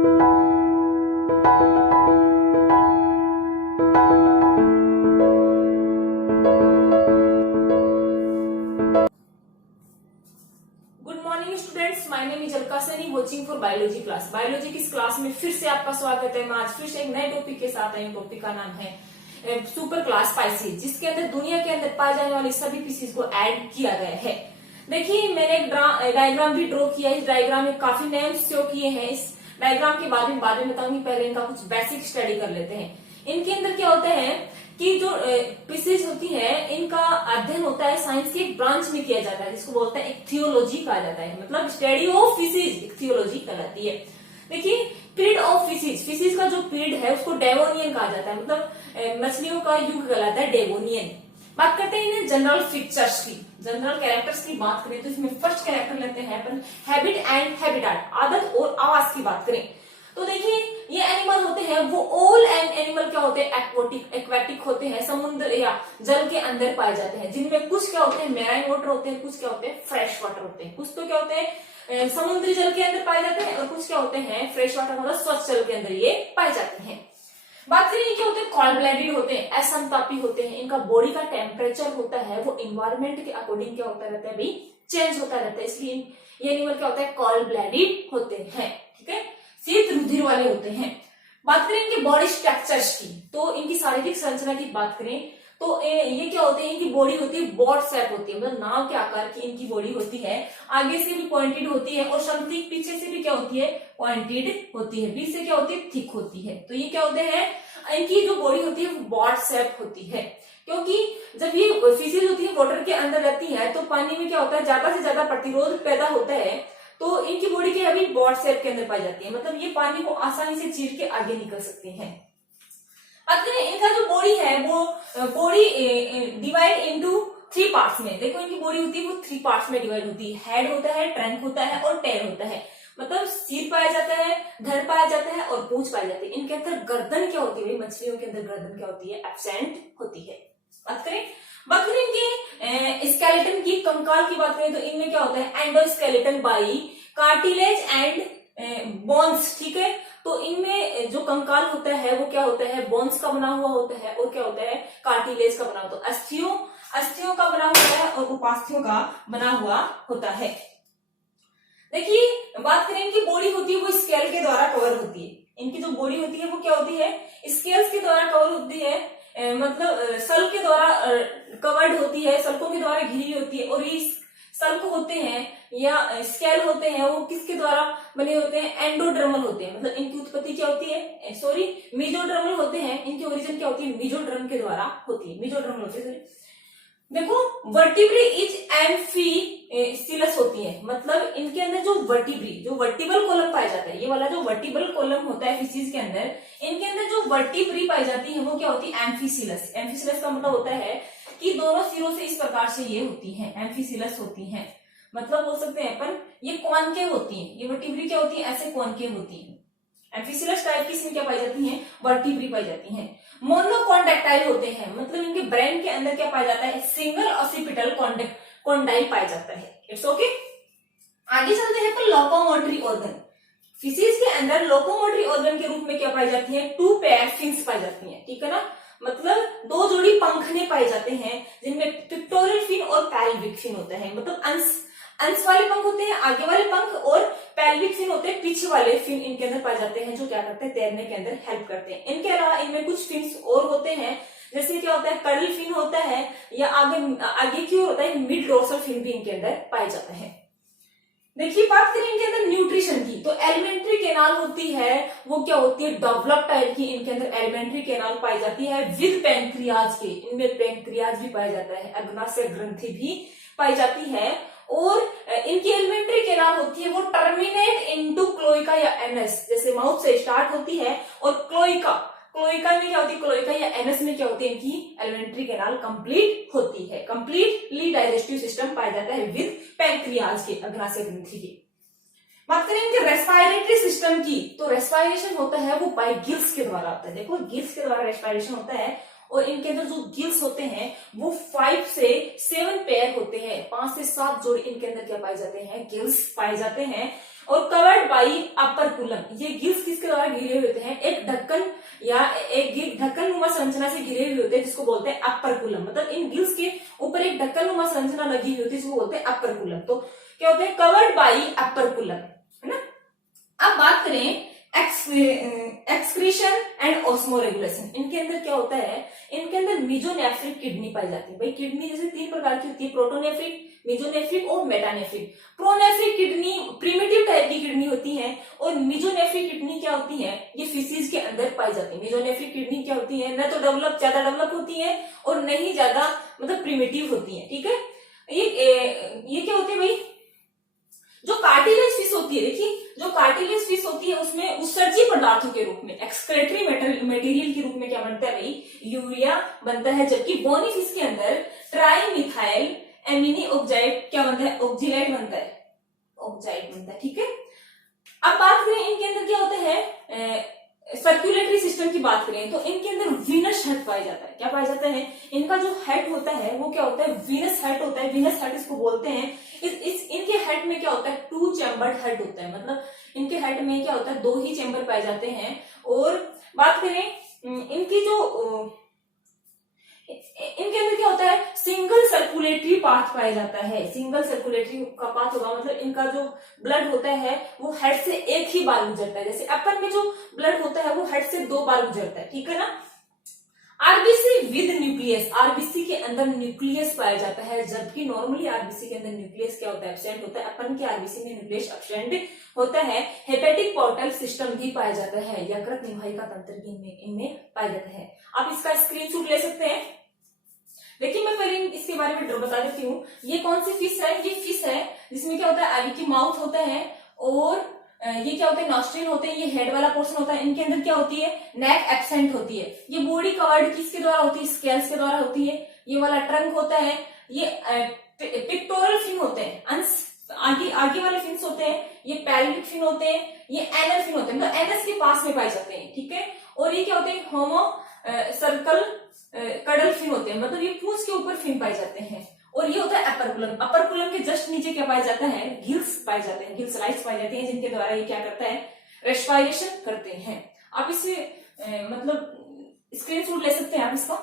Good morning students, my name is Alka Saini, coaching for biology class. Biology की इस class में फिर से आपका स्वागत है। मैं आज फिर से एक नए टॉपिक के साथ आई हूँ। टॉपिक का नाम है सुपर क्लास स्पाइसीज, जिसके अंदर दुनिया के अंदर पाए जाने वाली सभी स्पीसीज को ऐड किया गया है। देखिए, मैंने एक डायग्राम भी ड्रॉ किया है। इस डायग्राम में काफी नेम्स शो किए हैं। इस डायग्राम के बाद में बताऊंगी, पहले इनका कुछ बेसिक स्टडी कर लेते हैं। इनके अंदर क्या होता है कि जो स्पीसीज होती है, इनका अध्ययन होता है साइंस के एक ब्रांच में किया जाता है, जिसको बोलते हैं इक्थियोलॉजी कहा जाता है। मतलब स्टडी ऑफ फिशिज इक्थियोलॉजी कहलाती है। देखिए, पीरियड ऑफ फिशिज का जो पीरियड है उसको डेवोनियन कहा जाता है। मतलब मछलियों का युग कहलाता है डेवोनियन। बात करते हैं इन्हें जनरल फीचर्स की, जनरल कैरेक्टर्स की बात करें तो इसमें फर्स्ट कैरेक्टर लेते हैं अपन हैबिट एंड हैबिटेट, आदत और आवास की बात करें तो देखिए, ये एनिमल होते हैं वो ऑल एंड एनिमल क्या होते हैं, एक्वेटिक होते हैं, समुद्र या जल के अंदर पाए जाते हैं। जिनमें कुछ क्या होते हैं मैराइन वाटर होते हैं, कुछ क्या होते हैं फ्रेश वाटर होते हैं। कुछ तो क्या होते हैं समुद्री जल के अंदर पाए जाते हैं, और कुछ क्या होते हैं फ्रेश वाटर मतलब स्वच्छ जल के अंदर ये पाए जाते हैं। बात करें क्या होते हैं, कॉल्ड ब्लडेड होते हैं, असमतापी होते हैं। इनका बॉडी का टेम्परेचर होता है वो इन्वायरमेंट के अकॉर्डिंग क्या होता रहता है भाई, चेंज होता रहता है। इसलिए ये एनिमल क्या होता है, कॉल्ड ब्लडेड होते हैं। ठीक है, शीत रुधिर वाले होते हैं। बात करें इनके बॉडी स्ट्रक्चर्स की, तो इनकी शारीरिक संरचना की बात करें तो ये क्या होते हैं, इनकी बॉडी होती है बॉड शेप होती है, मतलब नाव के आकार की इनकी बॉडी होती है। आगे से भी पॉइंटेड होती है और समथिंग पीछे से भी क्या होती है, पॉइंटेड होती है। बीच से क्या होती है, थिक होती है। तो ये क्या होते हैं, इनकी जो बॉडी होती है वो बॉड शेप होती है। क्योंकि जब ये फिशेज होती है वाटर के अंदर रहती है तो पानी में क्या होता है, ज्यादा से ज्यादा प्रतिरोध पैदा होता है। तो इनकी बॉडी क्या अभी बॉड शेप के अंदर पाई जाती है, मतलब ये पानी को आसानी से चीर के आगे निकल सकते हैं। अब इनका जो बॉडी है वो बॉडी डिवाइड इनटू 3 पार्ट्स में। देखो, इनकी बॉडी होती है वो 3 पार्ट्स में डिवाइड होती है। हेड होता है, ट्रंक होता है और टेल होता है। मतलब सिर पाया जाता है, धड़ पाया जाता है और पूंछ पाई जाती है। इनके अंदर गर्दन क्या होती है, मछलियों के अंदर गर्दन क्या होती है, एब्सेंट होती है। बात करें इनके स्केलेटन की, कंकाल की बात करें तो इनमें क्या होता है, endoskeleton by cartilage and bones. ठीक है, तो इनमें जो कंकाल होता है वो क्या होता है, बोन्स का बना हुआ होता है और क्या होता है, कार्टिलेज का बना होता है। अस्थियों का बना हुआ है और उपास्थियों का बना हुआ होता है। देखिए, बात करें इनकी बॉडी होती है वो स्केल के द्वारा कवर होती है। इनकी जो बॉडी होती है वो क्या होती है, स्केल्स के द्वारा कवर होती है। मतलब सल के द्वारा कवर्ड होती है, सल्कों के द्वारा घिरी होती है। और ये सल्क होते हैं या स्केल होते हैं वो किसके द्वारा बने होते हैं, एंडोडर्मल होते हैं। मतलब इनकी उत्पत्ति क्या होती है, सॉरी मेजोडर्मल होते हैं। इनकी ओरिजिन क्या होती है, मेजोडर्म के द्वारा होती है, मेजोडर्मल होते हैं। देखो, वर्टिब्री इज एम्फीसिलस होती है। मतलब इनके अंदर जो वर्टिबल कॉलम पाया जाता है, ये वाला जो वर्टिबल कॉलम होता है फिशिज के अंदर, इनके अंदर जो वर्टिब्री पाई जाती है वो क्या होती है, एम्फीसिलस। एम्फीसिलस का मतलब होता है कि दोनों सिरों से इस प्रकार से ये होती है, एम्फीसिलस होती है। मतलब बोल सकते हैं अपन ये कॉनकेव होती है। ये वर्टिब्री क्या होती है, ऐसे कॉनकेव होती है। एम्फीसिलस टाइप की इसमें क्या पाई जाती है, वर्टिब्री पाई जाती है। मोनोकॉन्डेक्टाइल होते हैं, मतलब इनके ब्रेन के अंदर क्या पाया जाता है, सिंगल ऑसिपिटल कॉन्डाइल पाया जाता है। It's okay. आगे चलते हैं पर लोकोमोटरी ऑर्गन। फिशिज के अंदर लोकोमोटरी ऑर्गन के रूप में क्या पाई जाती है, 2 पेयर फिन्स पाई जाती है। ठीक है ना, मतलब 2 जोड़ी पंखने पाए जाते हैं, जिनमें पिक्टोरियल फिन और पैल्विक फिन होता है। मतलब अंश वाले पंख होते हैं, आगे वाले पंख, और पैल्विक फिन होते हैं, पीछे वाले फिन इनके अंदर पाए जाते हैं, जो क्या करते हैं, तैरने के अंदर हेल्प करते हैं। इनके अलावा इनमें कुछ फिन्स और होते हैं, जैसे क्या होता है, कर्ल फिन होता है, या आगे की ओर होता है, मिड डोर्सल फिन भी इनके अंदर पाया जाता है। देखिए, बात करें इनके अंदर न्यूट्रिशन की, तो एलिमेंट्री कैनाल होती है वो क्या होती है, डेवलप टाइप की इनके अंदर एलिमेंट्री कैनाल पाई जाती है विद पैंक्रियाज के। इनमें पैंक्रियाज भी पाया जाता है, अग्नाशय ग्रंथि भी पाई जाती है। और इनकी एलिमेंट्री कैनाल होती है वो टर्मिनेट इनटू क्लोइका या एनस, जैसे माउथ से स्टार्ट होती है और क्लोइका में क्या होती है, क्लोइका या एनस में क्या होती है, इनकी एलिमेंट्री कैनाल कंप्लीट होती है। कंप्लीटली डाइजेस्टिव सिस्टम पाया जाता है विद पैंक्रियाज के, अग्नाशय ग्रंथि के। बात करें इनके रेस्पिरेटरी सिस्टम की, तो रेस्पिरेशन होता है वो बाय गिल्स के द्वारा होता है। देखो, गिल्स के द्वारा रेस्पिरेशन होता है, और इनके अंदर जो गिल्स होते हैं वो 5 से 7 पेयर होते हैं। 5 से 7 जोड़ी इनके अंदर क्या पाए जाते हैं, गिल्स पाए जाते हैं। और कवर्ड बाई अपर कुलम। ये गिल्स किसके द्वारा घिरे हुए होते हैं, एक ढक्कन या एक ढक्कन नुमा संरचना से घिरे हुए होते हैं जिसको बोलते हैं अपर कुलम। मतलब इन गिल्स के ऊपर एक ढक्कन नुमा संरचना लगी हुई होती है जिसको बोलते हैं अपर कुलम। तो क्या होते हैं, कवर्ड बाई अपर कुलम, है ना। अब बात करें एक्सक्रीशन एंड ऑस्मोरेगुलेशन। इनके अंदर क्या होता है, इनके अंदर मीजोनेफ्रिक किडनी पाई जाती है। भाई किडनी जैसे 3 प्रकार की होती है, प्रोटोनेफ्रिक, मीजोनेफ्रिक और metanephric. Pronephric kidney primitive type की किडनी होती है और मीजोनेफ्रिक किडनी क्या होती है, ये फीसिस के अंदर पाई जाती है। मीजोनेफ्रिक किडनी क्या होती है, न तो ज्यादा डेवलप होती है और न ही ज्यादा मतलब प्रिमिटिव होती है, ठीक है। ये क्या होती है भाई, जो कार्टिलेज फिश होती है, देखिए जो कार्टिलेज फिश होती है उसमें उत्सर्जी पदार्थों के रूप में एक्सक्रेटरी मटेरियल के रूप में क्या बनता है भाई, यूरिया बनता है। जबकि बोनी फिश के अंदर ट्राइमिथाइल एमिनी ऑक्साइड क्या बनता है, ऑक्जिलाइड बनता है, ऑक्साइड बनता है, ठीक है। अब बात करें इनके अंदर क्या होता है, सर्कुलेटरी सिस्टम की बात करें तो इनके अंदर वीनस हेड पाया जाता है। क्या पाया जाता है, इनका जो हेड होता है वो क्या होता है, वीनस हेड होता है। वीनस हेड इसको बोलते हैं। इनके हेड में क्या होता है, 2 चैम्बर्ड हेड होता है। मतलब इनके हेड में क्या होता है, 2 ही चैम्बर पाए जाते हैं। और बात करें इनकी जो इनके अंदर क्या होता है, सिंगल सर्कुलेटरी पाथ पाया जाता है। सिंगल सर्कुलेटरी का पाथ होगा मतलब इनका जो ब्लड होता है वो हेड से एक ही बार गुजरता है। जैसे अपन में जो ब्लड होता है वो हेड से 2 बार गुजरता है, ठीक है ना। आरबीसी विद न्यूक्लियस, आरबीसी के अंदर न्यूक्लियस पाया जाता है। जबकि नॉर्मली आरबीसी के अंदर न्यूक्लियस क्या होता है, एब्सेंट होता है। अपन के आरबीसी में न्यूक्लियस एब्सेंट होता है। हेपेटिक पोर्टल सिस्टम भी पाया जाता है। यकृत निवाहिका तंत्र इनमें पाया जाता है। आप इसका स्क्रीनशॉट ले सकते हैं। देखिए मैं पहले इसके बारे में बता देती हूँ। ये कौन सी फिश है, ये फिश है जिसमें क्या होता है, आगे की माउथ होता है और ये क्या होता है, नॉस्ट्रिल होते हैं। ये हेड वाला पोर्शन होता है। इनके अंदर क्या होती है, नेक एब्सेंट होती है। ये बॉडी कवर्ड किसके द्वारा होती है, स्केल्स के द्वारा होती है। ये वाला ट्रंक होता है। ये पिक्टोरल फिन होते हैं, आगे वाले फिन्स होते हैं। ये पैल्विक फिन होते हैं। ये एनल फिन होते हैं, मतलब एनस के पास में पाए जाते हैं, ठीक है। और ये क्या होते हैं, होमो सर्कल कडल फिन होते हैं, मतलब ये पूंछ के ऊपर फिन पाए जाते हैं। और ये होता है अपर कुलम। अपर कुलम के जस्ट नीचे क्या पाया जाता है, गिल्स पाए जाते हैं, गिल्स लाइट्स पाई जाती हैं जिनके द्वारा ये क्या करता है, रेस्पिरेशन करते हैं। आप इसे मतलब स्क्रीनशॉट ले सकते हैं आप इसका।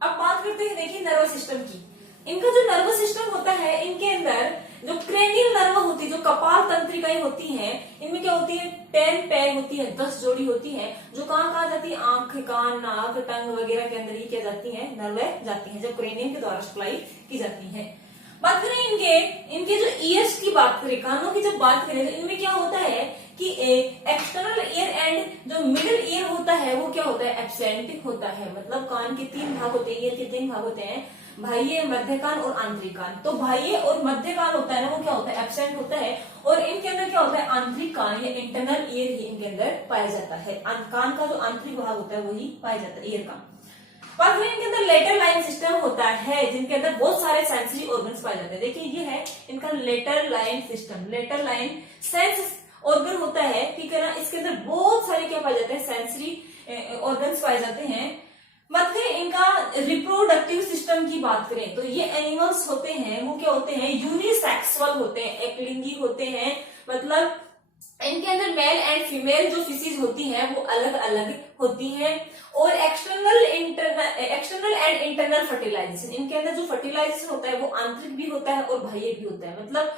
अब बात करते हैं देखिए नर्वस सिस्टम की। इनका जो नर्वस सिस्टम होता है, इनके अंदर जो क्रेनियल नर्व होती है, जो कपाल तंत्रिकाएं होती हैं, इनमें क्या होती है, 10 पैर होती है, 10 जोड़ी होती है। जो कहाँ जाती है, आंख, कान, नाक, टंग वगैरह के अंदर ही क्या जाती है, नर्वें जाती हैं, जो क्रेनियम के द्वारा सप्लाई की जाती है। बात करें इनके जो ईयर्स की बात करें, कानों की जब बात करें तो इनमें क्या होता है कि एक्सटर्नल ईयर एंड जो मिडिल ईयर होता है वो क्या होता है, एब्सेंट होता है। मतलब कान के 3 भाग होते हैं, ईयर के 3 भाग होते हैं, बाह्य, मध्य कान और आंतरिक कान। तो बाह्य और मध्य कान होता है ना, वो क्या होता है, एब्सेंट होता है। और इनके अंदर क्या होता है, आंतरिक कान या इंटरनल ईयर ही इनके अंदर पाया जाता है। कान का जो आंतरिक भाग होता है वही पाया जाता है, ईयर का। बात करें इनके अंदर लेटर लाइन सिस्टम होता है, जिनके अंदर बहुत सारे सेंसरी ऑर्गन्स पाए जाते हैं। देखिए ये है इनका lateral line system. Lateral line sense organ होता है, ठीक है ना। इसके अंदर बहुत सारे क्या पाए जाते हैं, सेंसरी ऑर्गन्स पाए जाते हैं। बात करें इनका रिप्रोडक्टिव सिस्टम की बात करें तो ये एनिमल्स होते हैं वो क्या होते हैं, यूनिसेक्सुअल होते हैं, एकलिंगी होते हैं। मतलब इनके अंदर मेल एंड फीमेल जो फिशीज होती हैं वो अलग अलग होती हैं। और एक्सटर्नल एंड इंटरनल फर्टिलाइजेशन, इनके अंदर जो फर्टिलाइजेशन होता है वो आंतरिक भी होता है और बाह्य भी होता है। मतलब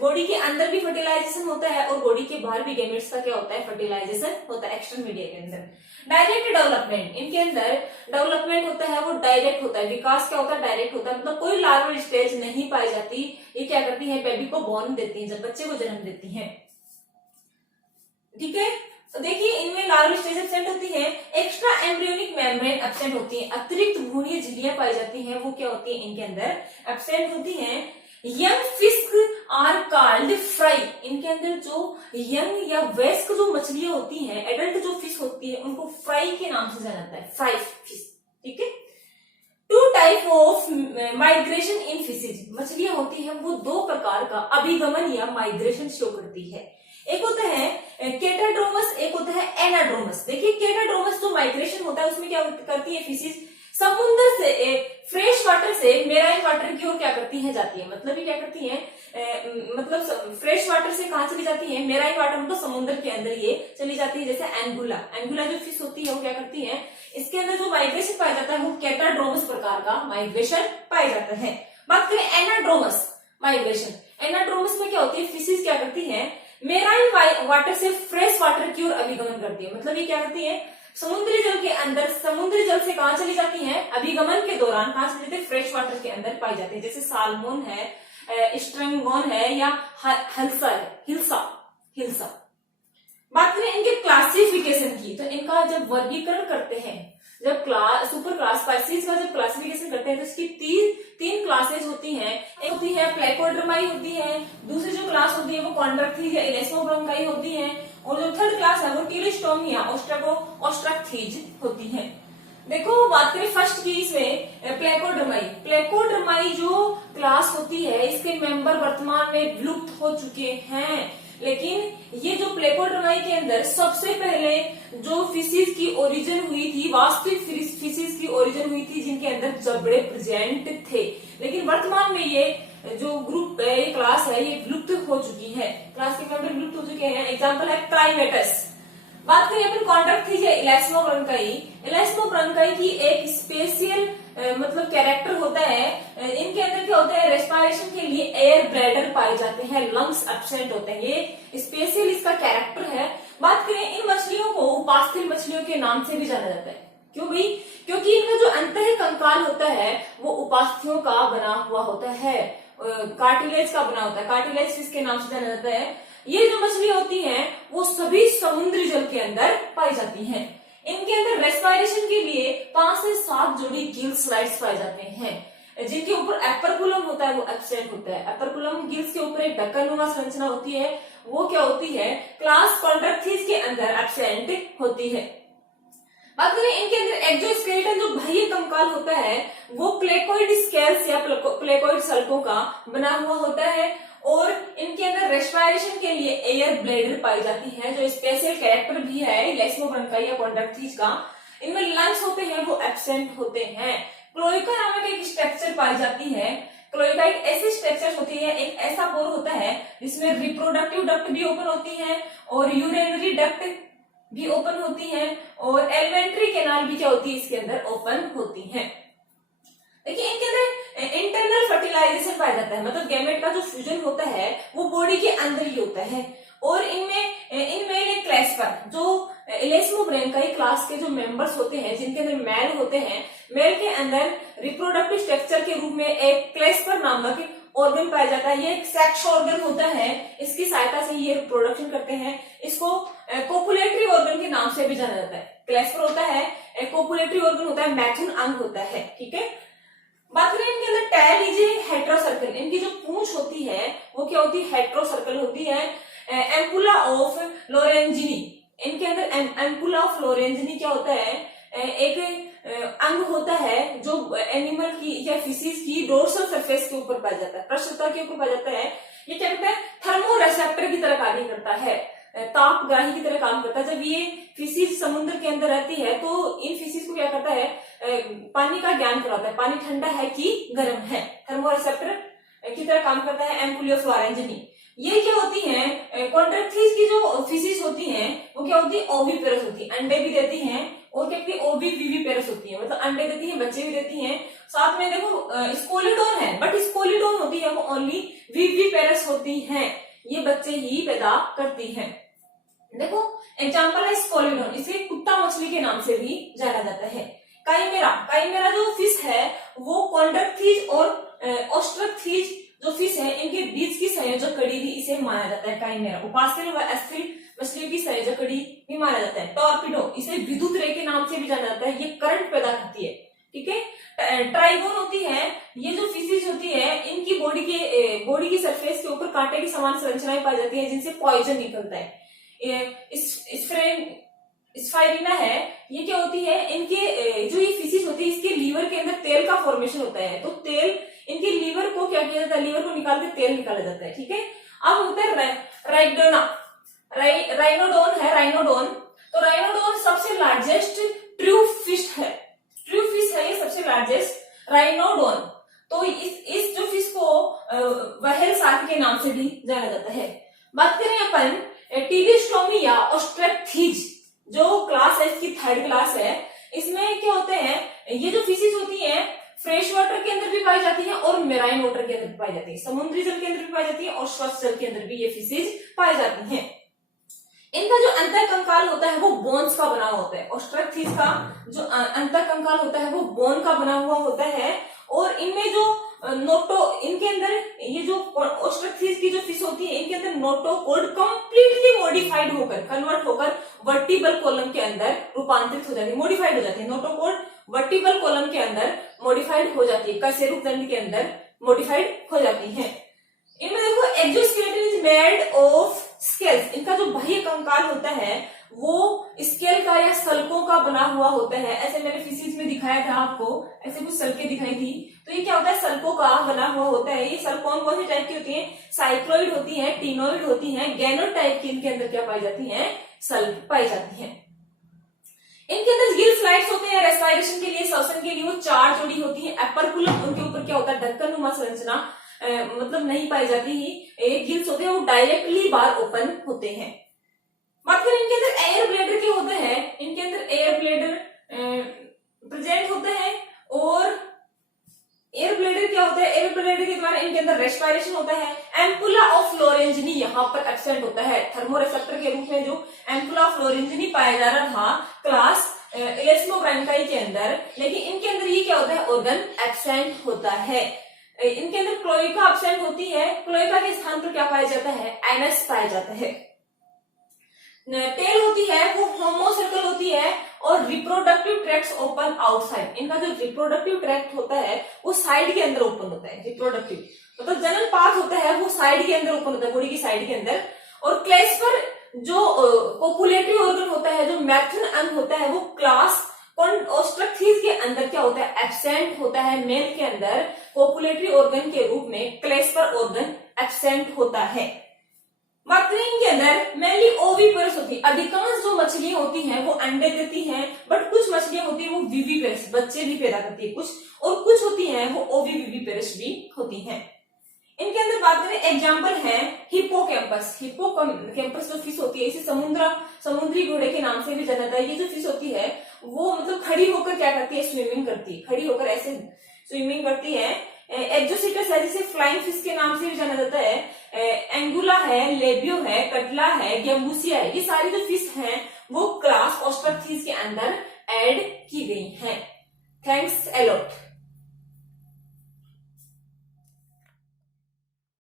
बॉडी के अंदर भी फर्टिलाइजेशन होता है और बॉडी के बाहर भी गैमेट्स का क्या होता है, फर्टिलाइजेशन होता है एक्सटर्नल मीडिया के अंदर। डायरेक्ट डेवलपमेंट, इनके अंदर डेवलपमेंट होता है वो डायरेक्ट होता है। विकास क्या होता है, डायरेक्ट होता है। मतलब कोई लार्वल स्टेज नहीं पाई जाती। ये क्या करती है, बेबी को बॉर्न देती है, जब बच्चे को जन्म देती है, ठीक है। तो देखिए इनमें लार्वल स्टेज एब्सेंट होती है। एक्स्ट्रा एम्ब्रियोनिक मेम्ब्रेन एब्सेंट होती है। अतिरिक्त भ्रूणीय झिल्लियां पाई जाती हैं, वो क्या होती है, इनके अंदर एब्सेंट होती हैं। Young fish are called fry, इनके अंदर जो यंग या वयस्क जो मछलियां होती हैं, एडल्ट जो फिश होती है, उनको फ्राई के नाम से जाना जाता है, फ्राई फिश, ठीक है। 2 type of migration in fishes, मछलियां होती हैं वो 2 प्रकार का अभिगमन या माइग्रेशन शो करती है। एक होता है केटाड्रोमस, एक होता है एनाड्रोमस। देखिए केटाड्रोमस जो माइग्रेशन होता है उसमें क्या करती है फिशेज, समुद्र से फ्रेश वाटर से मेराइन वाटर की ओर क्या करती है, जाती है। मतलब ये क्या करती है, मतलब फ्रेश वाटर से कहां चली जाती है, मेराइन वाटर मतलब समुद्र के अंदर ये चली जाती है। जैसे एंगुला, एंगुला जो फिश होती है वो क्या करती है, इसके अंदर जो माइग्रेशन पाया जाता है वो कैटाड्रोमस प्रकार का माइग्रेशन पाया जाता है। बात करें एनाड्रोमस माइग्रेशन, एनाड्रोमस में क्या होती है, फिशेज क्या करती है, मेराइन वाटर से फ्रेश वाटर की ओर अभिगमन करती है। मतलब ये क्या करती है, समुद्री जल के अंदर, समुद्री जल से कहां चली जाती है, अभिगमन के दौरान कहां चली जाती है, फ्रेश वाटर के अंदर पाई जाती है। जैसे साल्मोन है, स्ट्रेंगोन है या हल्सा है, हिल्सा। बात करें इनके क्लासिफिकेशन की, तो इनका जब वर्गीकरण करते हैं, जब सुपर क्लास स्पाइसीज का जब क्लासिफिकेशन करते हैं तो इसकी तीन क्लासेज होती हैं। एक होती है प्लेकोड्रमाई होती है, दूसरी जो क्लास होती है वो कॉन्ड्रक्थीज या इलेस्मोब्रोंकाई होती है, और जो थर्ड क्लास है वो टीलिस्टोमिया ऑस्ट्रैकोथीज होती है। देखो बात करें फर्स्ट की, इसमें प्लेकोड्रमाई जो क्लास होती है इसके मेंबर वर्तमान में विलुप्त हो चुके हैं, लेकिन ये जो प्लेकोड्रमाई के अंदर सबसे पहले जो फिशेज की ओरिजिन हुई थी, वास्तविक फिशेज की ओरिजिन हुई थी जिनके अंदर जबड़े प्रेजेंट थे, लेकिन वर्तमान में ये जो ग्रुप है, ये क्लास है, ये विलुप्त हो चुकी है, क्लास के मेंबर विलुप्त हो चुके हैं। एग्जाम्पल है क्राइमेटस। बात करें अपन कॉन्ट्रैक्टिज या इलेस्मोब्रोंकाई की एक स्पेशल मतलब कैरेक्टर होता है, इनके अंदर क्या होता है, रेस्पिरेशन के लिए एयर ब्लैडर पाए जाते हैं, लंग्स एब्सेंट होते हैं, ये स्पेशल इसका कैरेक्टर है। बात करें इन मछलियों को उपास्थि मछलियों के नाम से भी जाना जाता है। क्यों भाई, क्योंकि इनका जो अंतः कंकाल होता है वो उपास्थियों का बना हुआ होता है, कार्टिलेज का बना होता है, कार्टिलेज इसके नाम से जाना जाता है। ये जो मछली होती हैं वो सभी समुद्री जल के अंदर पाई जाती हैं। इनके अंदर रेस्पिरेशन के लिए 5 से 7 जोड़ी गिल स्लाइड्स पाए जाते हैं, जिनके ऊपर एपरकुलम होता है वो एब्सेंट होता है। एपरकुलम गिल्स के ऊपर एक ढक्कनुमा संरचना होती है, वो क्या होती है, क्लास कॉन्ट्रैक्टिज के अंदर एब्सेंट होती है। बात करें इनके अंदर एक्सोस्केलेटन जो बाह्य कंकाल होता है वो प्लेकोइड स्केल्स या प्लेकोइड सल्कों का बना हुआ होता है, और इनके अंदर रेस्पिरेशन के लिए एयर ब्लैडर पाई जाती है, जो स्पेशल कैरेक्टर भी है इलेस्मोब्रोंकाई या कॉन्ट्रैक्टिज का। इनमें लंग्स होते हैं वो एब्सेंट होते हैं। क्लोएका नामक एक स्ट्रक्चर पाई जाती है। क्लोएका एक ऐसी स्ट्रक्चर होती है, एक ऐसा पोर होता है जिसमें रिप्रोडक्टिव डक्ट भी ओपन होती है और यूरिनरी डक्ट भी ओपन होती है, और एलिमेंट्री कैनाल भी क्या होती है, इसके अंदर ओपन होती है। देखिए इनके अंदर इंटरनल फर्टिलाइजेशन पाया जाता है, मतलब गैमेट का जो फ्यूजन होता है वो बॉडी के अंदर ही होता है, और इनमें एक क्लास पर जो इलेस्मोब्रोंकाई क्लास के जो मेंबर्स होते हैं जिनके अंदर मेल होते हैं, मेल के अंदर रिप्रोडक्टिव स्ट्रक्चर के रूप में एक क्लेस्पर नामक ऑर्गन पाया जाता है। ये एक सेक्स ऑर्गन होता है, इसकी सहायता से ये रिप्रोडक्शन करते हैं। इसको कोपुलेटरी ऑर्गन के नाम से भी जाना जाता है। क्लेस्पर होता है, कोपुलेटरी ऑर्गन होता है, मैथुन अंग होता है, ठीक है। बात करें इनके अंदर टैल लीजिए हेट्रोसर्कल, इनकी जो पूंछ होती है वो क्या होती है, हेट्रोसर्कल होती है। एम्पुला ऑफ लोरेंजिनी, इनके अंदर एम्पुला ऑफ लोरेंजिनी क्या होता है, एक अंग होता है जो एनिमल की या फिशेज की डोर्सल सरफेस के ऊपर पाया जाता है, पृष्ठता के ऊपर पाया जाता है। ये क्या करता है, थर्मोरेसेप्टर की तरह कार्य करता है, तापग्राही की तरह काम करता है। जब ये फिशेज समुद्र के अंदर रहती है तो इन फिशेज को क्या करता है, पानी का ज्ञान कराता है, पानी ठंडा है कि गर्म है, थर्मोरेसेप्टर की तरह काम करता है। एम्पुलियो फ्लोरेंजिनी ये क्या होती है, कॉन्ट्रैक्टिज की जो फिशेज होती हैं वो क्या होती है, ओविपेरस होती है, अंडे भी देती हैं, और क्या कहती है, ओविविविपेरस होती है, मतलब अंडे देती हैं, बच्चे भी देती हैं। साथ में देखो स्कोलिडोन है, बट स्कोलिडोन होती है वो ओनली विविपेरस होती है, ये बच्चे ही पैदा करती हैं। देखो एग्जाम्पल है स्कोलिडोन, इसे कुत्ता मछली के नाम से भी जाना जाता है। काइमेरा जो फिश है वो कॉन्ट्रैक्टिज और ऑस्ट्रैकोथीज जो फिश है इनके बीच की संयोजक कड़ी भी इसे माना जाता है। काइमेरा उपास्थि व अस्थिल मछली की संयोजक कड़ी भी माना जाता है। टॉर्पिडो, इसे विद्युत रे के नाम से भी जाना जाता है, ये करंट पैदा करती है, ठीक है। ट्राइगोन होती है, ये जो फिशेज होती है इनकी बॉडी की सरफेस के ऊपर कांटे की समान संरचनाएं पाई जाती है जिनसे पॉइजन निकलता है। स्फायरिना है, ये क्या होती है, इनके जो ये फिशेज होती है इसके लीवर के अंदर तेल का फॉर्मेशन होता है, तो तेल इनके लीवर को क्या किया जाता है, लीवर को निकाल के तेल निकाला जाता है, ठीक है। अब होता है राइनोडोन है, राइनोडोन तो राइनोडोन सबसे लार्जेस्ट ट्रू फिश है। ट्रू फिश फिश है ये सबसे लार्जेस्ट राइनोडोन। तो इस जो फिश को व्हेल शार्क के नाम से भी जाना जाता है। बात करें अपन टीलिस्टोमिया ऑस्ट्रेक्थीज, जो क्लास है इसकी थर्ड क्लास है। इसमें क्या होते हैं, ये जो फिशेज होती हैं फ्रेश वाटर के अंदर भी पाई जाती है और मेराइन वाटर के अंदर भी पाई जाती है, समुद्री जल के अंदर भी पाई जाती है और स्वच्छ जल के अंदर भी ये फिशेज पाई जाती हैं। इनका जो अंतर कंकाल होता है वो बोन्स का बना होता है। ऑस्ट्रेक्थीज का जो अंतर कंकाल होता है वो बोन का बना हुआ होता है। और इनमें जो इनके अंदर ये जो ऑस्ट्रेक्थीज की जो फिश होती है इनके अंदर नोटोकोड कंप्लीटली मॉडिफाइड होकर कन्वर्ट होकर वर्टिबल कॉलम के अंदर रूपांतरित हो जाती है, मॉडिफाइड हो जाती है। नोटोकोड वर्टिबल कॉलम के अंदर मॉडिफाइड हो जाती है, कशेरुक दंड के अंदर मॉडिफाइड हो जाती है। इनमें देखो exoskeleton is made of scales, इनका जो बाह्य कंकाल होता है वो स्केल का या सल्कों का बना हुआ होता है। ऐसे मैंने फिशिज में दिखाया था आपको, ऐसे कुछ सल्के दिखाई थी। तो ये क्या होता है, सल्कों का बना हुआ होता है। ये सल्क कौन कौन से टाइप की होती है, साइक्लोइड होती है, टीनोइड होती है, गैनो टाइप की इनके अंदर क्या पाई जाती है, सल्क पाई जाती है। इनके अंदर गिल फ्लाइट्स होते हैं रेस्पिरेशन के लिए, श्वसन के लिए वो 4 जोड़ी होती है। एपरकुलम उनके ऊपर क्या होता है, ढक्कन नुमा संरचना मतलब नहीं पाई जाती ही। गिल्स होते हैं वो डायरेक्टली बार ओपन होते हैं। बात करें इनके अंदर एयर ब्लेडर के होते हैं, इनके अंदर एयर ब्लेडर प्रेजेंट होते हैं। और एयर ब्लेडर क्या होता है, एयर ब्लेडर के द्वारा इनके अंदर रेस्पिरेशन होता है। एम्पुला ऑफ फ्लोरेंजिनी यहाँ पर एब्सेंट होता है, थर्मोरेसेप्टर के रूप में जो एम्पुला ऑफ फ्लोरेंजिनी पाया जा रहा था क्लास इलेस्मोब्रांकाई के अंदर, लेकिन इनके अंदर ये क्या होता है, ऑर्गन एब्सेंट होता है। इनके अंदर क्लोइका एब्सेंट होती है, क्लोइका के स्थान पर क्या पाया जाता है, एनस पाया जाता है। टेल होती है वो होमोसर्कल होती है और रिप्रोडक्टिव ट्रैक्ट ओपन आउटसाइड। इनका जो रिप्रोडक्टिव ट्रैक्ट होता है वो साइड के अंदर ओपन होता है। रिप्रोडक्टिव मतलब जनन पाथ होता है वो साइड के अंदर ओपन होता है, बॉडी की साइड के अंदर। और क्लेस्पर जो कोपुलेटरी ऑर्गन होता है, जो मैथन अंग होता है, वो क्लास ऑस्ट्रेक्थीज के अंदर क्या होता है, एब्सेंट होता है। मेल के अंदर कोपुलेटरी ऑर्गन के रूप में क्लेस्पर ऑर्गन एब्सेंट होता है। मकरीन के अंदर मेनली ओविपेरस होती है। अधिकांश जो मछलियां होती हैं वो अंडे देती हैं, बट कुछ मछलियां होती हैं वो विविपेरस बच्चे भी पैदा करती है कुछ, और कुछ होती हैं वो ओविविपेरस भी होती हैं। इनके अंदर बात करें एग्जाम्पल है हिप्पोकैम्पस। हिप्पोकैम्पस जो फिश होती है इसे समुद्री घोड़े के नाम से भी जाना जाता है। ये जो फिश होती है वो मतलब खड़ी होकर क्या करती है, स्विमिंग करती है, खड़ी होकर ऐसे स्विमिंग करती है। एक्जोसिटस है जिसे फ्लाइंग फिश के नाम से भी जाना जाता है। एंगुला है, लेबियो है, कटला है, गैम्बूसिया है, ये सारी जो फिश हैं वो क्लास ऑस्ट्रेक्थीज के अंदर ऐड की गई हैं। Thanks a lot.